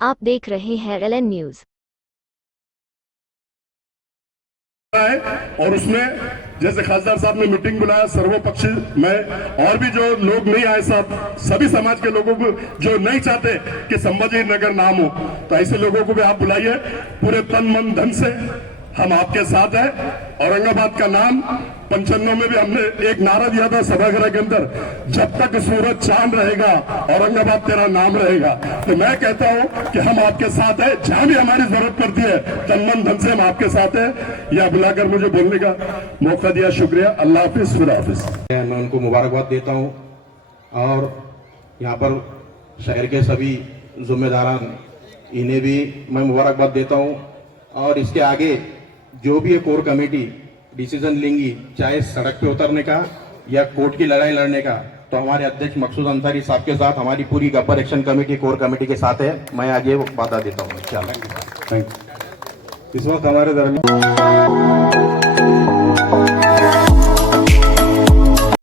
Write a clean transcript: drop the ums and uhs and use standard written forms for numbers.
आप देख रहे हैं LN न्यूज। और उसमें जैसे खासदार साहब ने मीटिंग बुलाया सर्वपक्षीय में, और भी जो लोग नहीं आए साहब, सभी समाज के लोगों को जो नहीं चाहते कि संभाजी नगर नाम हो, तो ऐसे लोगों को भी आप बुलाइए। पूरे तन मन धन से हम आपके साथ हैं। औरंगाबाद का नाम 95 में भी हमने एक नारा दिया था सभागृह के अंदर, जब तक सूरज चांद रहेगा औरंगाबाद तेरा नाम रहेगा। तो मैं कहता हूं कि हम आपके साथ हैं, जहां भी हमारी जरूरत पड़ती है तन मन धन से हम आपके साथ हैं। यह बुलाकर मुझे बोलने का मौका दिया, शुक्रिया। अल्लाह हाफिज, खुदा हाफिज। मैं उनको मुबारकबाद देता हूं और यहाँ पर शहर के सभी जिम्मेदारान, इन्हें भी मैं मुबारकबाद देता हूं। और इसके आगे जो भी ये कोर कमेटी डिसीजन लेंगी, चाहे सड़क पे उतरने का या कोर्ट की लड़ाई लड़ने का, तो हमारे अध्यक्ष मकसूद अंसारी साहब के साथ हमारी पूरी Gabbar action committee core committee के साथ है। मैं आगे वादा देता हूँ इंशाल्लाह। इस वक्त हमारे दरमियान